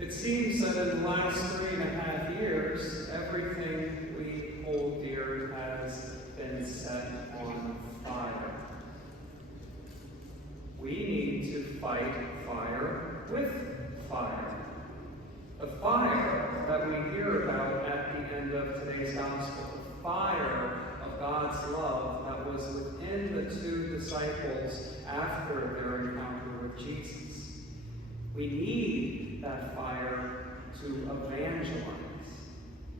It seems that in the last 3.5 years, everything we hold dear has been set on fire. We need to fight fire with fire. The fire that we hear about at the end of today's gospel, the fire of God's love that was within the 2 disciples after their encounter with Jesus. We need that fire to evangelize.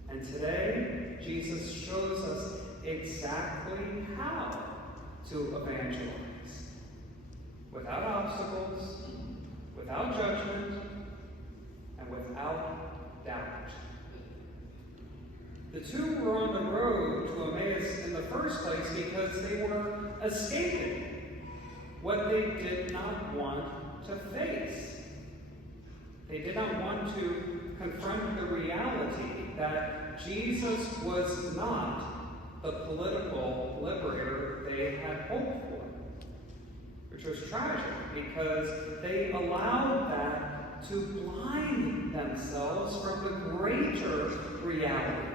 And today, Jesus shows us exactly how to evangelize. Without obstacles, without judgment, and without doubt. The 2 were on the road to Emmaus in the first place because they were escaping what they did not want to face. They did not want to confront the reality that Jesus was not the political liberator they had hoped for, which was tragic because they allowed that to blind themselves from the greater reality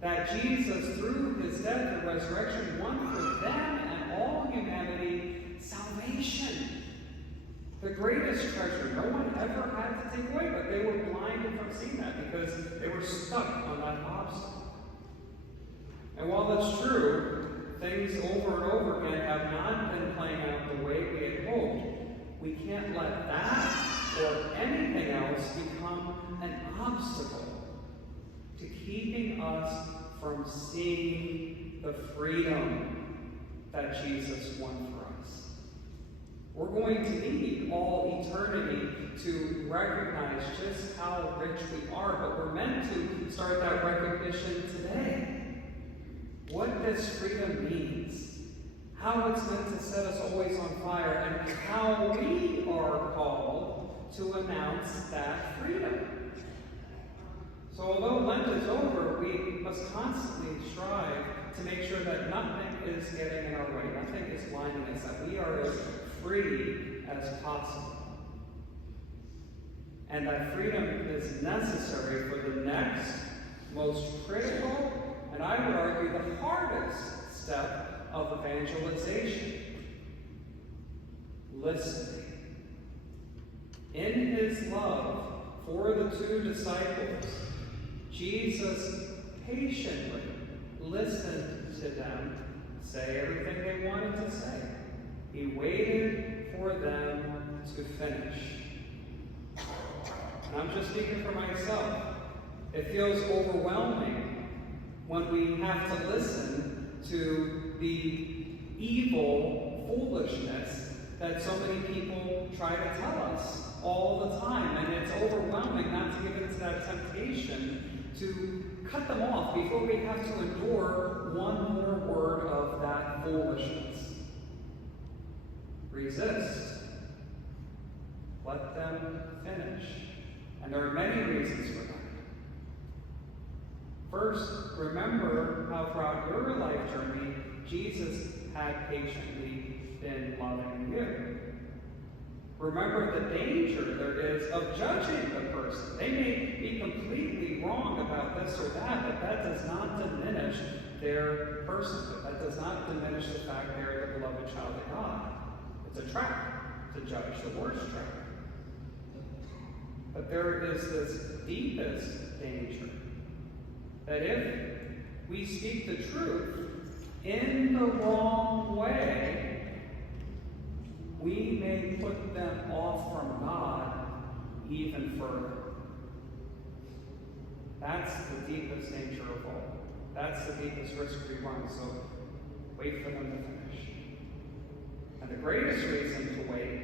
that Jesus, through his death and resurrection, won for them and all humanity salvation. The greatest treasure no one ever had to take away, but they were blinded from seeing that because they were stuck on that obstacle. And while that's true, things over and over again have not been playing out the way we had hoped. We can't let that or anything else become an obstacle to keeping us from seeing the freedom that Jesus won for us. We're going to need all eternity to recognize just how rich we are, but we're meant to start that recognition today. What this freedom means, how it's meant to set us always on fire, and how we are called to announce that freedom. So although Lent is over, we must constantly strive to make sure that nothing is getting in our way, nothing is blinding us, that we are as free as possible. And that freedom is necessary for the next, most critical, and I would argue the hardest step of evangelization: listening. In his love for the 2 disciples, Jesus patiently listened to them say everything they wanted to say. He waited for them to finish. And I'm just speaking for myself. It feels overwhelming when we have to listen to the evil foolishness that so many people try to tell us all the time. And it's overwhelming not to give into that temptation to cut them off before we have to endure one more word of that foolishness. Resist. Let them finish. And there are many reasons for that. First, remember how throughout your life journey, Jesus had patiently been loving you. Remember the danger there is of judging the person. They may be completely wrong about this or that, but that does not diminish their personhood. That does not diminish the fact they're the beloved child of God. It's a trap to judge, the worst trap. But there is this deepest danger that if we speak the truth in the wrong way, we may put them off from God even further. That's the deepest danger of all. That's the deepest risk we run, so wait for them to finish. And the greatest reason to wait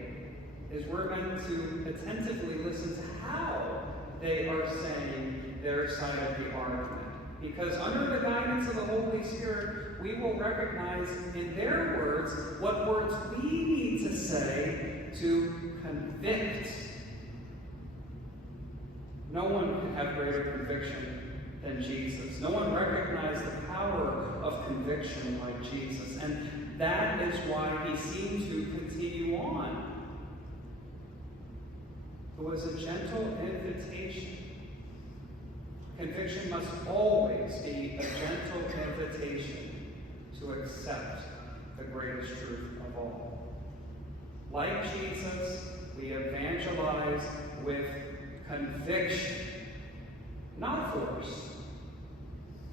is we're meant to attentively listen to how they are saying their side of the argument. Because under the guidance of the Holy Spirit, we will recognize in their words what words we need to say to convict. No one can have greater conviction than Jesus. No one recognized the power of conviction like Jesus. And that is why he seemed to continue on. It was a gentle invitation. Conviction must always be a gentle invitation to accept the greatest truth of all. Like Jesus, we evangelize with conviction, not force.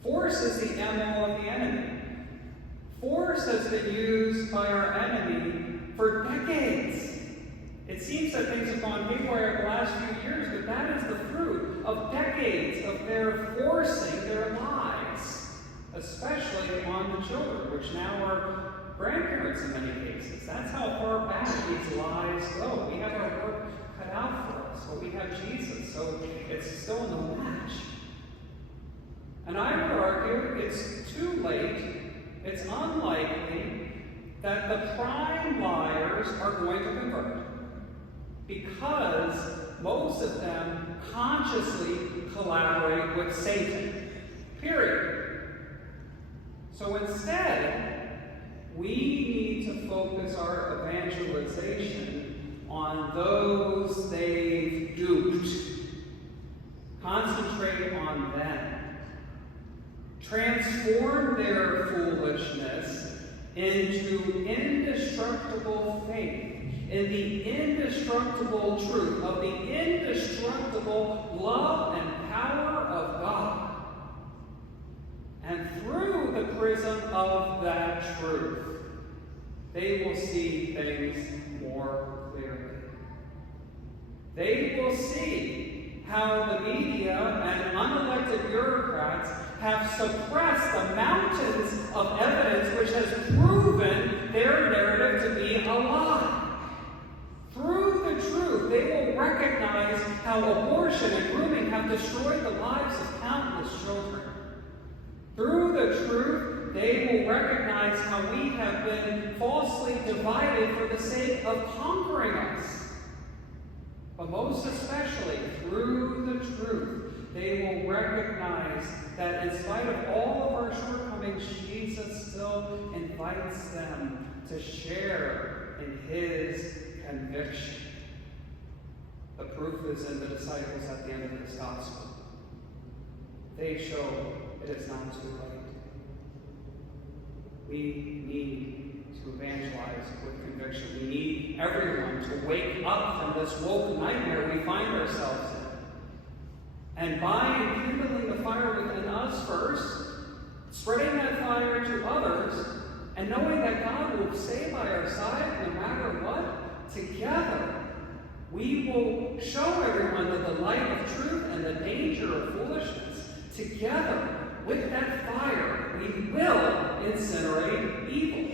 Force is the MO of the enemy. Force has been used by our enemy for decades. It seems that things have gone haywire the last few years, but that is the fruit of decades of their forcing their lives, especially on the children, which now are grandparents in many cases. That's how far back these lies go. We have our work cut out for us, but we have Jesus, so it's still no match. And I would argue it's too late, it's unlikely that the prime liars are going to convert, because most of them consciously collaborate with Satan. Period. So instead, we need to focus our evangelization on those they've duped. Concentrate on them. Transform their foolishness into indestructible faith in the indestructible truth of the indestructible love and power of God. And through the prism of that truth, they will see things more clearly. They will see how the media and unelected bureaucrats have suppressed the mountains of evidence which has proven their narrative to be a lie. Through the truth, they will recognize how abortion and grooming have destroyed the lives of countless children. Through the truth, they will recognize how we have been falsely divided for the sake of conquering us. But most especially, through the truth, they will recognize that in spite of all of our shortcomings, Jesus still invites them to share in his conviction. The proof is in the disciples at the end of this gospel. They show it is not too late. We need to evangelize with conviction. We need everyone to wake up from this woke nightmare we find ourselves in. And by enkindling the fire within us first, spreading that fire to others, and knowing that God will stay by our side no matter what, together we will show everyone the delight of truth and the danger of foolishness. Together, with that fire, we will incinerate evil.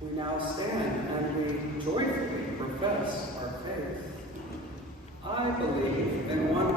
We now stand and we joyfully profess our faith. I believe in one